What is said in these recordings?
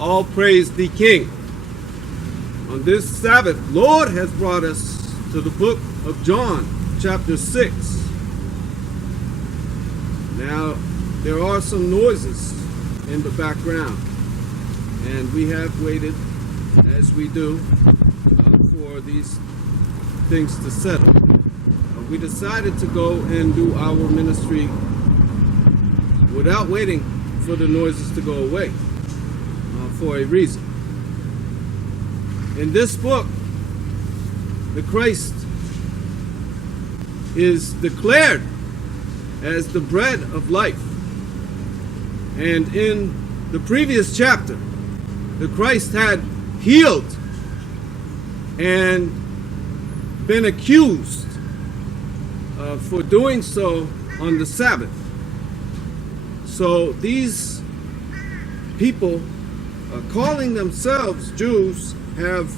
All praise the King. On this Sabbath, Lord has brought us to the book of John, chapter 6. Now, there are some noises in the background, and we have waited, as we do, for these things to settle. We decided to go and do our ministry without waiting for the noises to go away, for a reason. In this book, the Christ is declared as the bread of life. And in the previous chapter, the Christ had healed and been accused for doing so on the Sabbath. So these people, calling themselves Jews, have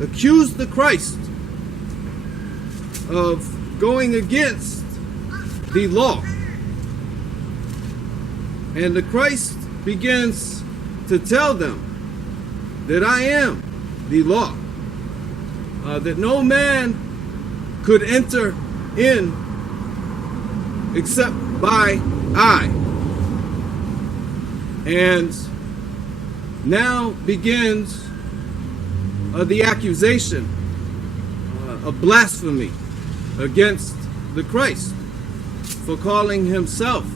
accused the Christ of going against the law. And the Christ begins to tell them that I am the law, that no man could enter in except by I. And now begins the accusation of blasphemy against the Christ for calling himself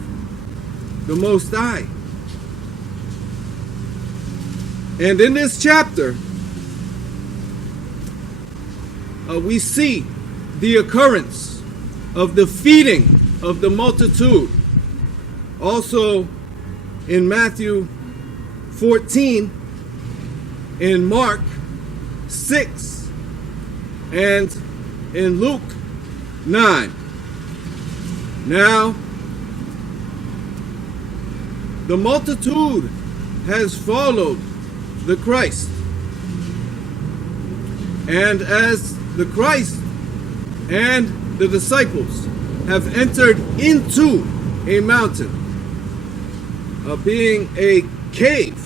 the Most High. And in this chapter, we see the occurrence of the feeding of the multitude. Also in Matthew 14, in Mark 6, and in Luke 9. Now, the multitude has followed the Christ. And as the Christ and the disciples have entered into a mountain, being a cave,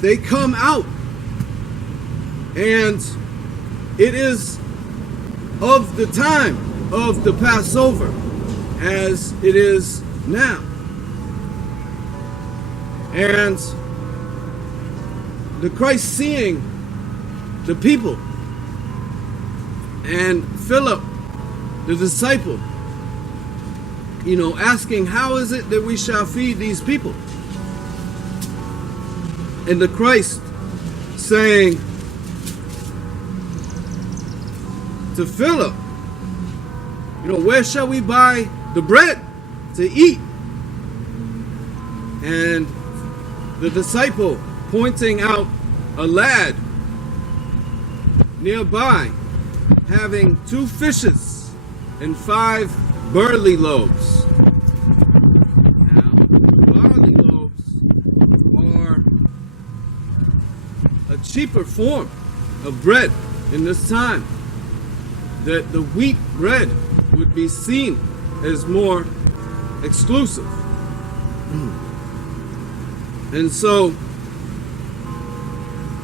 they come out, and it is of the time of the Passover as it is now. And the Christ, seeing the people, and Philip, the disciple, asking, how is it that we shall feed these people? And the Christ saying to Philip, where shall we buy the bread to eat? And the disciple, pointing out a lad nearby, having 2 fishes and 5 barley loaves. Now, barley loaves are a cheaper form of bread in this time, that the wheat bread would be seen as more exclusive. And so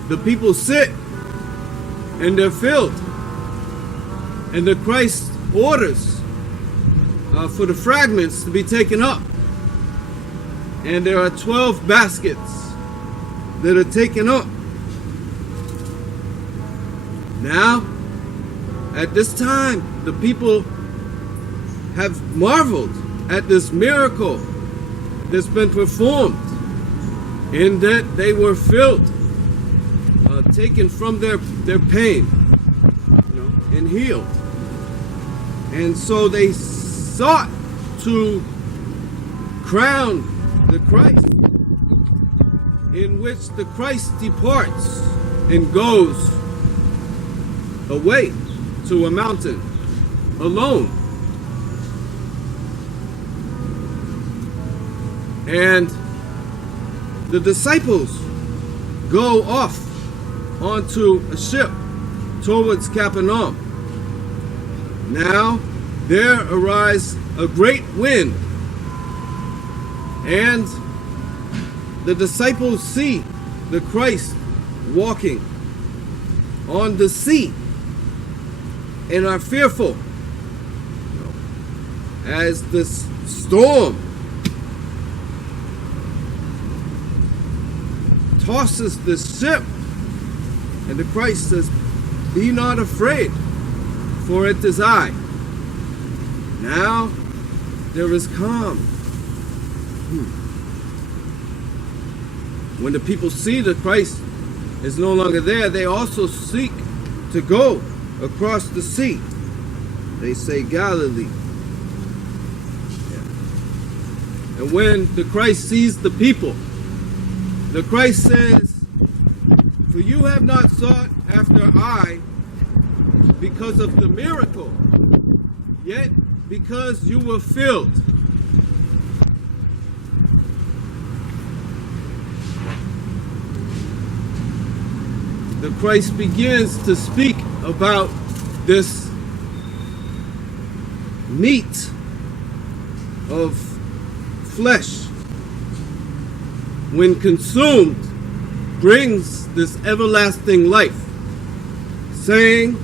the people sit and they're filled, and the Christ orders for the fragments to be taken up, and there are 12 baskets that are taken up. Now, at this time, the people have marveled at this miracle that's been performed, in that they were filled, taken from their pain, and healed. And so they sought to crown the Christ, in which the Christ departs and goes away to a mountain alone. And the disciples go off onto a ship towards Capernaum. Now there arise a great wind, and the disciples see the Christ walking on the sea and are fearful as the storm tosses the ship, and the Christ says, "Be not afraid, for it is I." Now there is calm. When the people see that Christ is no longer there, they also seek to go across the sea. They say Galilee. And when the Christ sees the people, the Christ says, "For you have not sought after I because of the miracle, yet because you were filled." The Christ begins to speak about this meat of flesh, when consumed, brings this everlasting life, saying,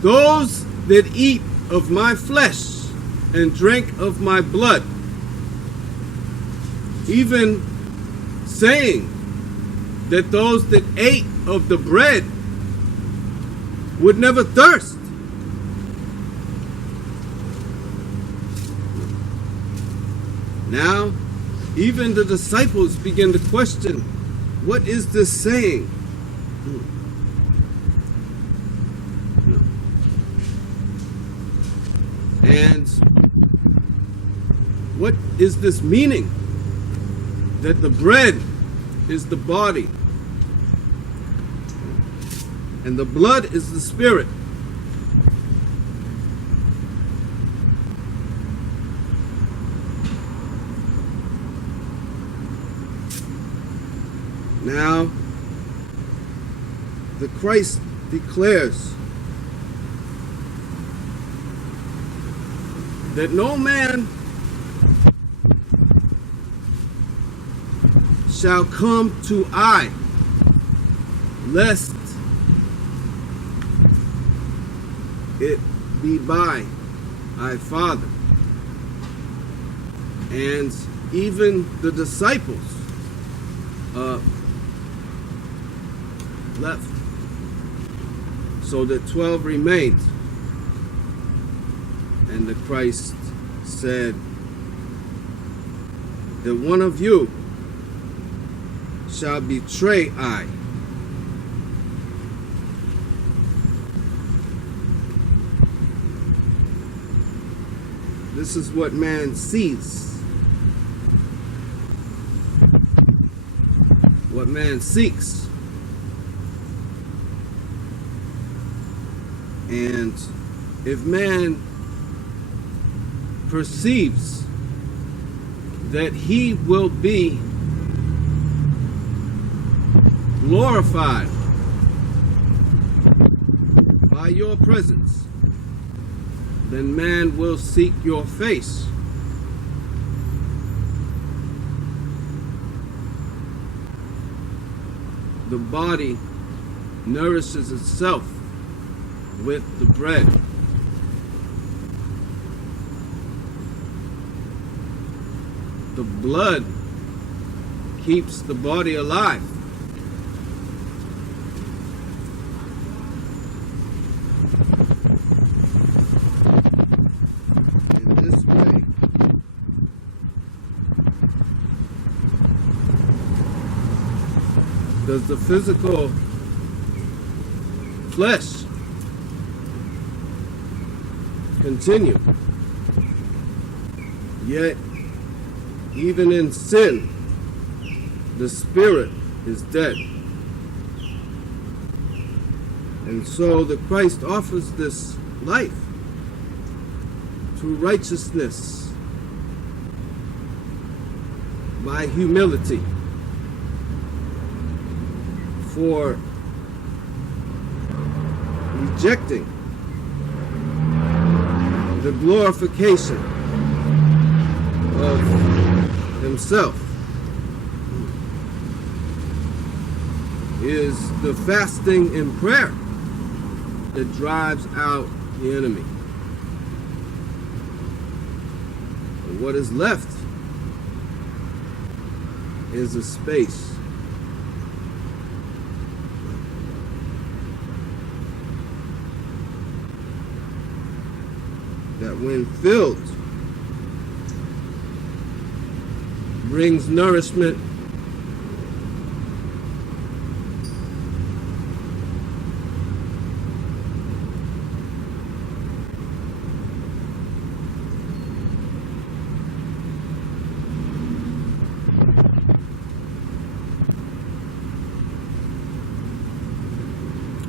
"Those that eat of my flesh and drink of my blood," even saying that those that ate of the bread would never thirst. Now, even the disciples begin to question, what is this saying? And what is this meaning? That the bread is the body, and the blood is the spirit. Now, the Christ declares that no man shall come to I, lest it be by I Father. And even the disciples left, so that 12 remained. And the Christ said that one of you shall betray I. This is what man sees, what man seeks. And if man perceives that he will be glorified by your presence, then man will seek your face. The body nourishes itself with the bread. The blood keeps the body alive. In this way, does the physical flesh continue. Yet, even in sin, the spirit is dead. And so the Christ offers this life through righteousness, by humility, for rejecting the glorification of himself. is the fasting and prayer that drives out the enemy. But what is left is a space that, when filled, brings nourishment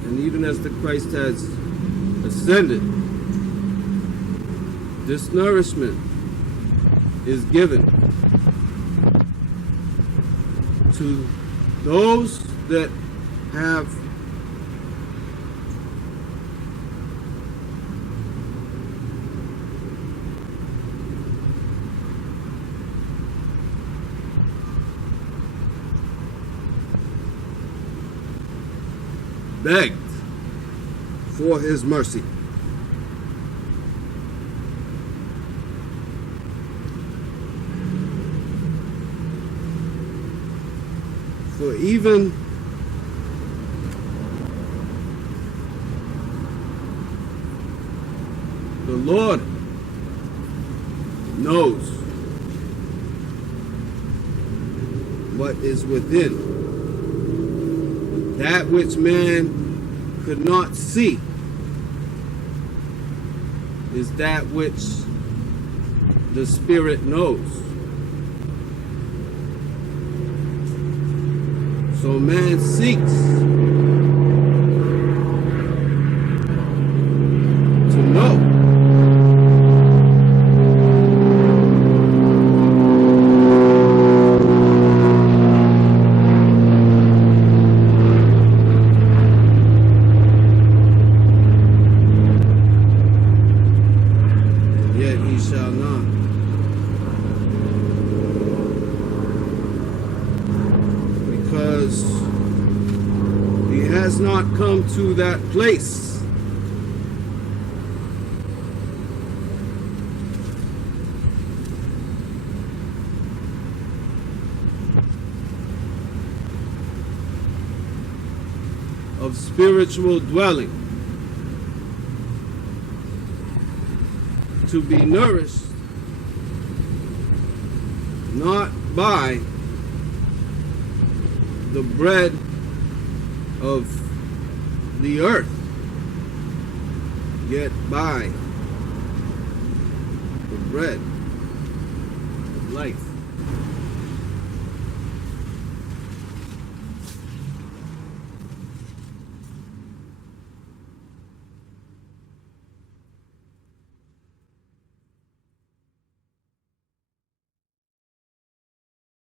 and even as the Christ has ascended, this nourishment is given to those that have begged for his mercy. For even the Lord knows what is within. That which man could not see is that which the Spirit knows. So man seeks to know. Yet he shall not. Because he has not come to that place of spiritual dwelling to be nourished not by the bread of the earth, yet by the bread of life.